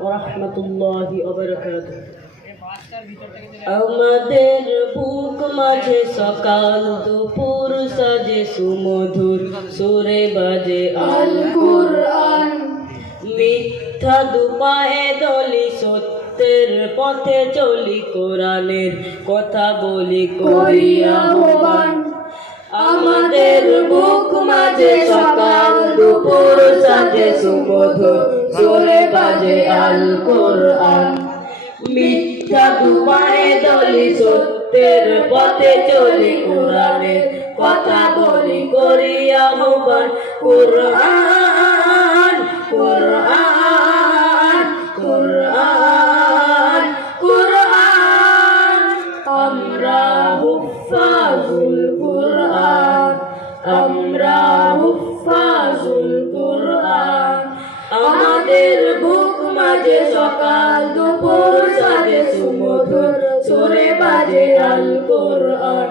ওয়া রাহমাতুল্লাহি ওয়া বারাকাতুহু। আমাদের বুক মাঝে সকাল দুপুর সাজে সুমধুর সুরে বাজে আল কুরআন। মিথ্যা দুপায়ে দলি সত্যের পথে চলি, কোরআনের কথা বলি করি আহ্বান। আমাদের বুক মাঝে সকাল দুপুর সাজে সুমধুর সুরে বাজে আল কুরআন। মিথ্যা দুপায়ে দলি সত্যের পথে চলি, কোরআনের কথা বলি করি আহ্বান। কুরআন কুরআন কুরআন কুরআন, আমরা হুফাজুল কুরআন, আমরা হুফাজুল কুরআন। আমাদের বুক মাঝে সকাল দুপুর সাজে সুমধুর সুরে বাজে আল কুরআন।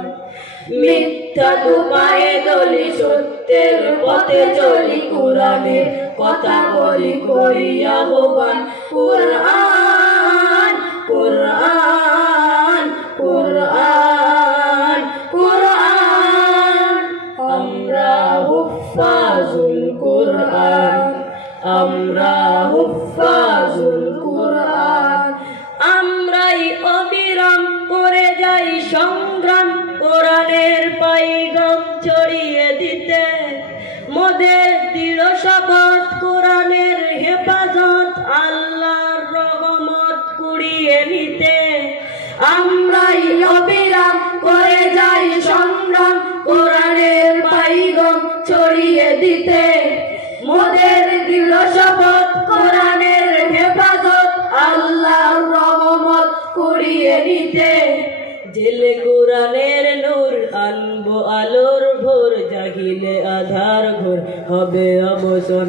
মিথ্যা দুপায়ে দলি সত্যের পথে চলি, কোরআনের কথা বলি করি আহ্বান। কুরআন কুরআন কুরআন কুরআন, আমরা হুফাজুল কুরআন, আমরা হুফাজুল কুরআন। আমরাই অবিরাম করে যাই সংগ্রাম, কোরআনের পাইগাম ছড়িয়ে দিতে। মোদের দৃঢ় শপথ কোরআনের হেফাজত, আল্লাহর রহমত কুড়িয়ে নিতে। আমরাই অবিরাম করে যাই সংগ্রাম, কোরআনের পাইগাম ছড়িয়ে দিতে। মোদের দৃঢ় শপথ কোরআনের হেফাজত, আল্লাহর রহমত কুড়িয়ে নিতে। জেলে কোরআনের নূর আনবো আলোর ভোর, জাহিলে আধার ঘোর হবে অবসান।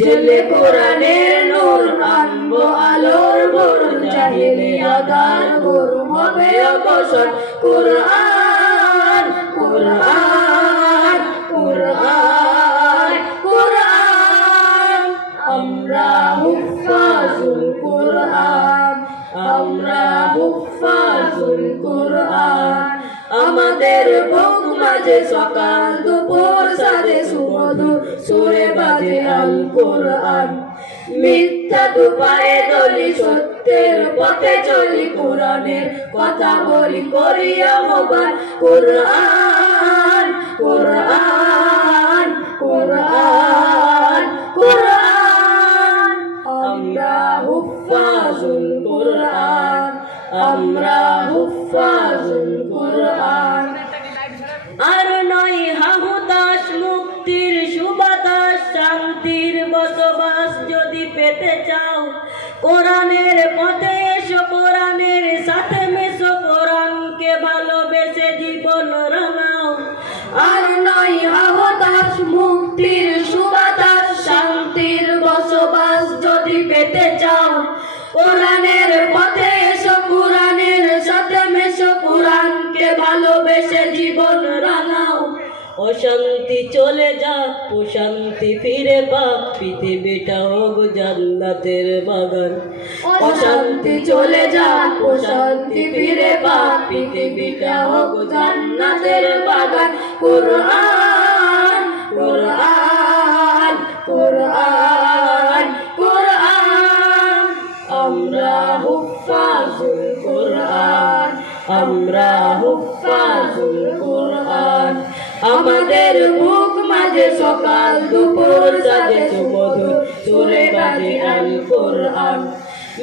জেলে কোরআনের নূর আনবো আলোর ভোর, জাহিলে আধার ঘোর হবে অবসান। কুরআন কুরআন কুরআন কুরআন, আমরা হুফাজুল কুরআন, আমরা হুফাজুল কুরআন। আমাদের বুক মাঝে সকাল দুপুর সাজে সুমধুর সুরে বাজে আল কুরআন। মিথ্যা দুপায়ে দলি সত্যের পথে চলি, কোরআনের কথা বলি করি আহ্বান। কুরআন কুরআন কুরআন কুরআন, আমরা হুফাজুল কুরআন, আমরা হুফাজুল কুরআন। আর নয় হাহুতাশ মুক্তির সুবাতাস, শান্তির বসবাস যদি পেতে চাও, কোরআনের পথে এসো, কোরআনের সাথে মেশো, কোরআনকে ভালোবেসে জীবন রাঙাও। আর নয় হাহুতাশ মুক্তির সুবাতাস, শান্তির বসবাস যদি পেতে চাও, কোরআনের পথে এসো, কোরআনের সাথে মেশো, কোরআনকে ভালোবেসে জীবন রাঙাও। অশান্তি চলে যাক, প্রশান্তি ফিরে পাক, পৃথিবীটা হোক জান্নাতের বাগান। অশান্তি চলে যাক, প্রশান্তি ফিরে পাক, পৃথিবীটা হোক জান্নাতের বাগান। কুরআন কুরআন কুরআন কুরআন, আমরা হুফাজুল কুরআন, আমরা হুফাজুল কুরআন। আমাদের বুক মাঝে সকাল দুপুর সাজে সুমধুর সুরে বাজে আল কুরআন।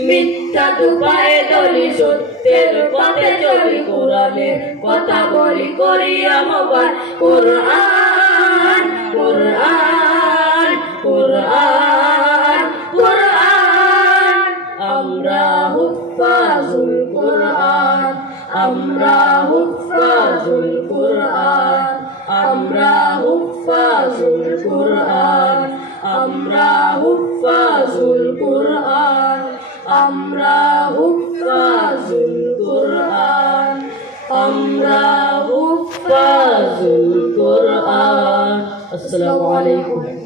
মিথ্যা দুপায়ে দলি সত্যের পথে চলি, কোরআনের কথা বলি করি আহ্বান। কুরআন কুরআন কুরআন কুরআন, আমরা হুফাজুল কুরআন, আমরা হুফাজুল কুরআন, আমরা হুফাজুল কুরআন, আমরা হুফাজুল কুরআন, আমরা হুফাজুল কুরআন, আমরা হুফাজুল কুরআন। আসসালামু আলাইকুম।